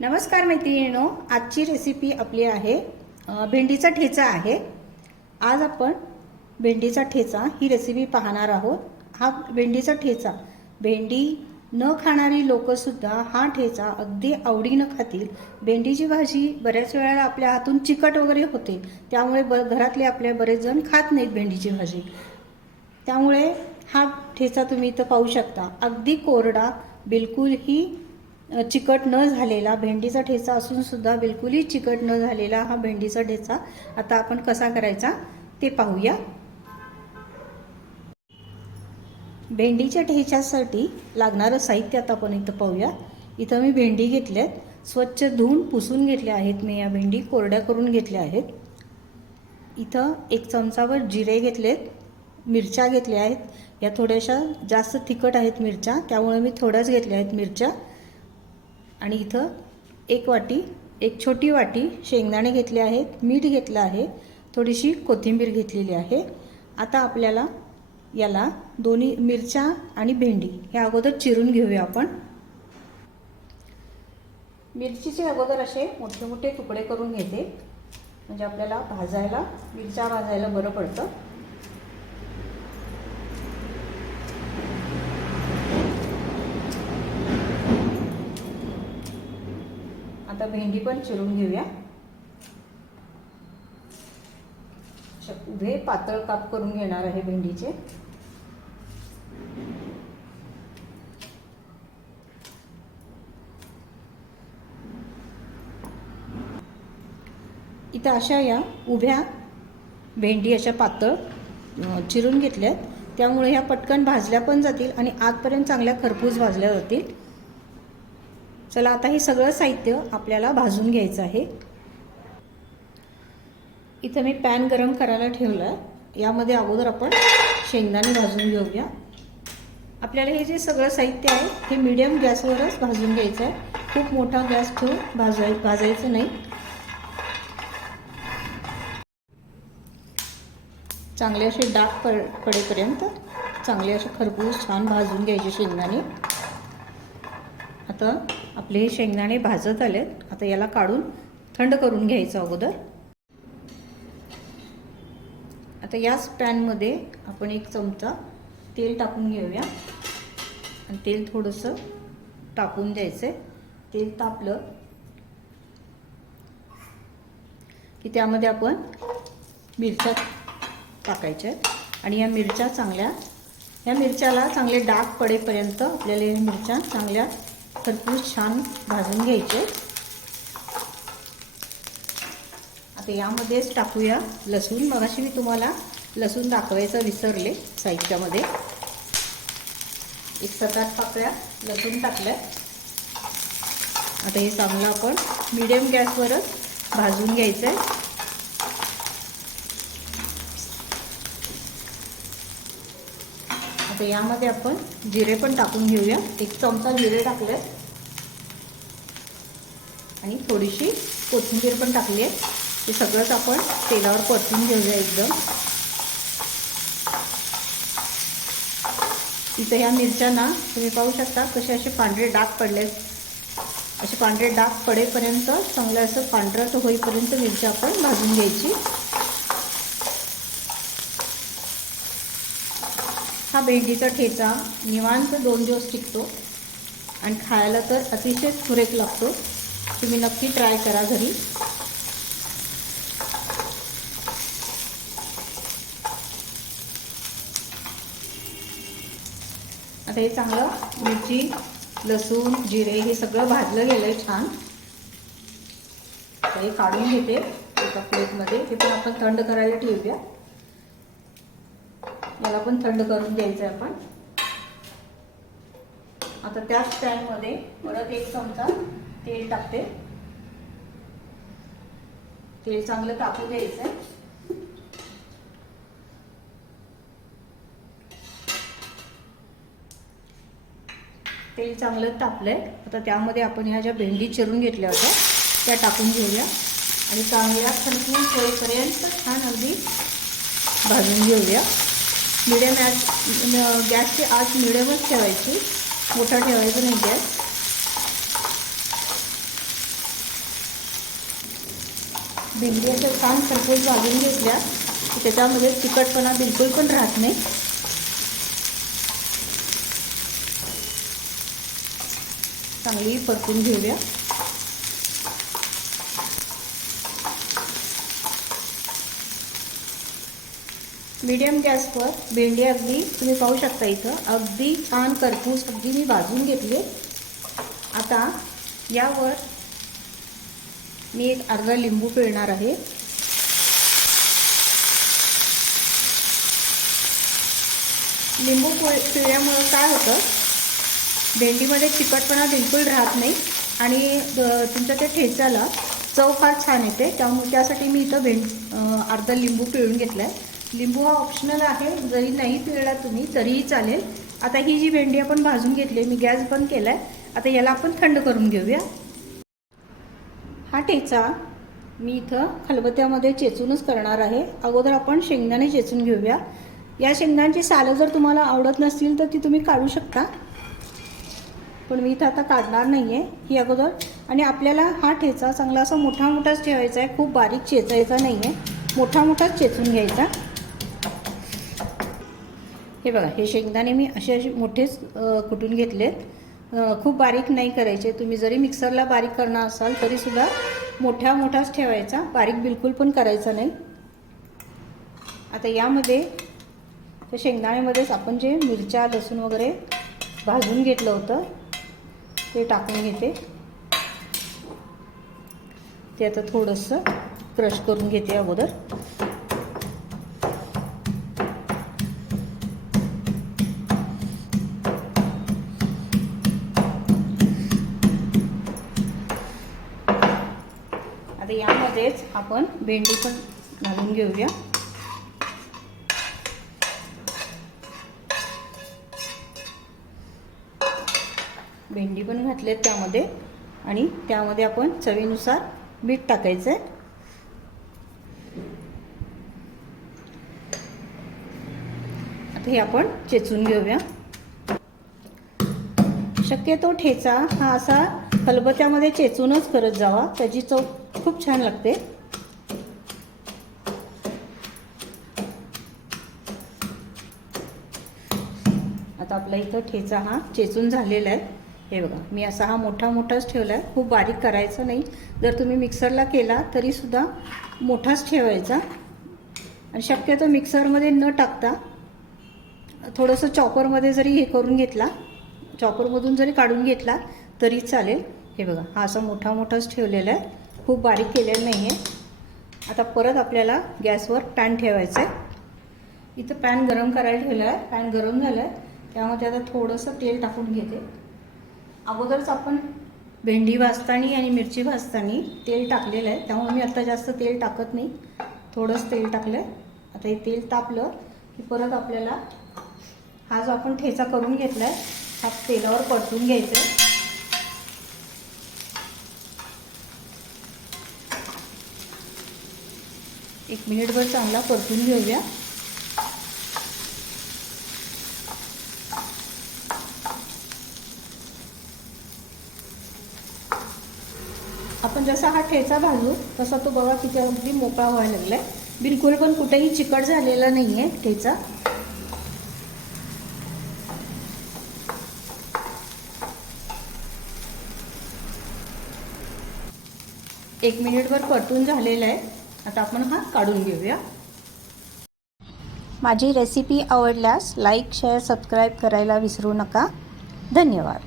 नमस्कार मैत्रिणीनो आजची रेसिपी आपली आहे भेंडीचा ठेचा आहे. आज आपण भेंडीचा ठेचा ही रेसिपी पाहणार आहोत. हा भेंडीचा ठेचा भेंडी न खाणारी लोकंसुद्धा हा ठेचा अगदी आवडीनं खातील. भेंडीची भाजी बऱ्याच वेळेला आपल्या हातून चिकट वगैरे होते त्यामुळे ब घरातले आपल्या बरेच जण खात नाहीत भेंडीची भाजी. त्यामुळे हा ठेचा तुम्ही इथं पाहू शकता. अगदी कोरडा बिलकुलही चिकट न झालेला भेंडीचा ठेचा असून सुद्धा बिलकुलही चिकट न झालेला हा भेंडीचा ठेचा आता आपण कसा करायचा ते पाहूया. भेंडीच्या ठेच्यासाठी लागणारं साहित्य आता आपण इथं पाहूया. इथं मी भेंडी घेतल्यात. स्वच्छ धुवून पुसून घेतल्या आहेत मी या भेंडी कोरड्या करून घेतल्या आहेत. इथं एक चमचावर जिरे घेतलेत मिरच्या घेतल्या आहेत. या थोड्याशा जास्त तिखट आहेत मिरच्या त्यामुळे मी थोड्याच घेतल्या आहेत मिरच्या. आणि इथं एक वाटी एक छोटी वाटी शेंगदाणे घेतले आहेत मीठ घेतलं आहे थोडीशी कोथिंबीर घेतलेली आहे. आता आपल्याला याला दोन्ही मिरच्या आणि भेंडी हे अगोदर चिरून घेऊया आपण. मिरचीचे अगोदर असे मोठे मोठे तुकडे करून घेते. म्हणजे आपल्याला भाजायला मिरच्या भाजायला बरं पडतं. आता भेंडी पण चिरून घेऊया. उभे पातळ काप करून घेणार आहे भेंडीचे. इथं अशा या उभ्या भेंडी अशा पातळ चिरून घेतल्यात. त्यामुळे ह्या पटकन भाजल्या पण जातील आणि आतपर्यंत चांगल्या खरपूस भाजल्या जातील. चला आता हे सगळं साहित्य आपल्याला भाजून घ्यायचं आहे. इथं मी पॅन गरम करायला ठेवलं आहे यामध्ये अगोदर आपण शेंगदाणे भाजून घेऊया. आपल्याला हे जे सगळं साहित्य आहे हे मीडियम गॅसवरच भाजून घ्यायचं आहे. खूप मोठा गॅस ठेवून भाजाय भाजायचं नाही. चांगले असे डाग पड पडेपर्यंत चांगले असे खरपूस छान भाजून घ्यायचे शेंगदाणे. आता आपले हे शेंगदाणे भाजत आलेत. आता याला काढून थंड करून घ्यायचं अगोदर. आता याच पॅनमध्ये आपण एक चमचा तेल टाकून घेऊया. आणि तेल थोडंसं टाकून द्यायचं आहे तेल तापलं की त्यामध्ये आपण मिरच्या टाकायच्या आहेत. आणि या मिरच्या चांगल्या या मिरच्याला चांगले डाग पडेपर्यंत आपल्याला या मिरच्या चांगल्या खरपूस छान भाजून घ्यायचे. आता यामध्येच टाकूया लसूण. मगाशी मी तुम्हाला लसूण दाखवायचं विसरले साहित्यामध्ये. एक सात आठ पाकळ्या लसूण टाकल्या. आता हे चांगलं आपण मिडियम गॅसवरच भाजून घ्यायचं आहे आता यामध्ये आपण जिरे पण टाकून घेऊया. एक चमचा जिरे टाकले. आणि थोडीशी कोथिंबीर पण टाकली आहे. ते सगळंच आपण तेलावर परतून घेऊया एकदम. इथं ह्या मिरच्यांना तुम्ही पाहू शकता कसे असे पांढरे डाग पडले असे पांढरे डाग पडेपर्यंत चांगलं असं पांढरट होईपर्यंत मिरच्या आपण भाजून घ्यायची. हा भेंडीचा ठेचा निवांत दोन दिवस टिकतो आणि खायला तर अतिशय सुरेख लागतो. तुम्ही नक्की ट्राय करा घरी. आता हे चांगलं मिरची लसूण जिरे हे सगळं भाजलं गेलं आहे छान हे काढून घेते एका प्लेटमध्ये ते पण आपण थंड करायला ठेवूया. याला पण थंड करून द्यायचं आहे आपण. आता त्याच पॅनमध्ये परत एक चमचा तेल टाकते. तेल चांगलं तापू द्यायचं आहे तेल चांगलं तापलंय. आता त्यामध्ये आपण ह्या ज्या भेंडी चिरून घेतल्या होत्या त्या टाकून घेऊया. आणि चांगल्या खरपूस सोयीपर्यंत छान अगदी भाजून घेऊया. मिडियम ॲच गॅसची आच मिडियमच ठेवायची. मोठा ठेवायचा नाही गॅस. भेंडी असं छान सरपूस भाजून घेतल्या. की त्याच्यामध्ये तिखटपणा बिलकुल पण राहत नाही. चांगली परतून घेऊया. मीडियम गॅसवर भेंडी अगदी तुम्ही पाहू शकता इथं. अगदी छान करपूस अगदी मी भाजून घेतली आता यावर मी एक अर्धा लिंबू पिळणार आहे. लिंबू पिळ पिळल्यामुळं काय होतं? भेंडीमध्ये चिकटपणा बिलकुल राहत नाही आणि तुमच्या त्या ठेचाला चव फार छान येते. त्यामुळे त्यासाठी मी इथं भेंड अर्धा लिंबू पिळून घेतला आहे लिंबू हा ऑप्शनल आहे. जरी नाही पिळला तुम्ही तरीही चालेल. आता ही जी भेंडी आपण भाजून घेतली मी गॅस बंद केला आहे आता याला आपण थंड करून घेऊया. हा ठेचा मी इथं खलबत्त्यामध्ये चेचूनच करणार आहे. अगोदर आपण शेंगदाणे चेचून घेऊया. या शेंगदाण्याची सालं जर तुम्हाला आवडत नसतील तर ती तुम्ही काढू शकता. पण मी इथं आता काढणार नाही आहे ही अगोदर. आणि आपल्याला हा ठेचा चांगला असा मोठा मोठाच ठेवायचा आहे. खूप बारीक चेचायचा नाही आहे मोठा मोठाच चेचून घ्यायचा. हे बघा हे शेंगदाणे मी असे असे मोठेच कुटून घेतलेत. खूप बारीक नाही करायचे. तुम्ही जरी मिक्सरला बारीक करणार असाल तरीसुद्धा मोठ्या मोठाच ठेवायचा. बारीक बिलकुल पण करायचा नाही. आता यामध्ये त्या शेंगदाण्यामध्येच आपण जे मिरच्या लसूण वगैरे भाजून घेतलं होतं ते टाकून घेते. ते आता थोडंसं क्रश करून घेते अगोदर. आता यामध्येच आपण भेंडी पण घालून घेऊया. भेंडी पण घातलेत त्यामध्ये आणि त्यामध्ये आपण चवीनुसार मीठ टाकायचं आहे आता हे आपण चेचून घेऊया. शक्यतो ठेचा हा असा खलबत्यामध्ये चेचूनच करत जावा. त्याची चव खूप छान लागते. आता आपला इथं ठेचा हा चेचून झालेला आहे. हे बघा मी असा हा मोठा मोठाच ठेवला आहे. खूप बारीक करायचा नाही. जर तुम्ही मिक्सरला केला तरीसुद्धा मोठाच ठेवायचा. आणि शक्यतो मिक्सरमध्ये न टाकता थोडंसं चॉपरमध्ये जरी हे करून घेतला चॉपरमधून जरी काढून घेतला तरी चालेल. हे बघा हा असा मोठा मोठाच ठेवलेला आहे. खूप बारीक केलेलं नाही आहे आता परत आपल्याला गॅसवर पॅन ठेवायचं आहे इथं पॅन गरम करायला ठेवलं आहे पॅन गरम झालं आहे त्यामध्ये आता थोडंसं तेल टाकून घेते. अगोदरच आपण भेंडी भाजताना आणि मिरची भाजताना तेल टाकलेलं आहे त्यामुळे मी आता जास्त तेल टाकत नाही. थोडंच तेल टाकलं आहे आता हे तेल तापलं की परत आपल्याला हा जो आपण ठेचा करून घेतला आहे हा तेलावर परतून घ्यायचा आहे एक मिनिटभर चांगला परतून घेऊया. आपण जसा हा ठेचा भाजू तसा तो बघा किती अगदी मोकळा व्हायला लागलाय. बिलकुल पण कुठेही चिकट झालेला नाही आहे ठेचा. एक मिनिटभर परतून झालेला आहे. आता आपण हा काढून घेऊया. माझी रेसिपी आवडल्यास लाईक शेअर सबस्क्राईब करायला विसरू नका. धन्यवाद.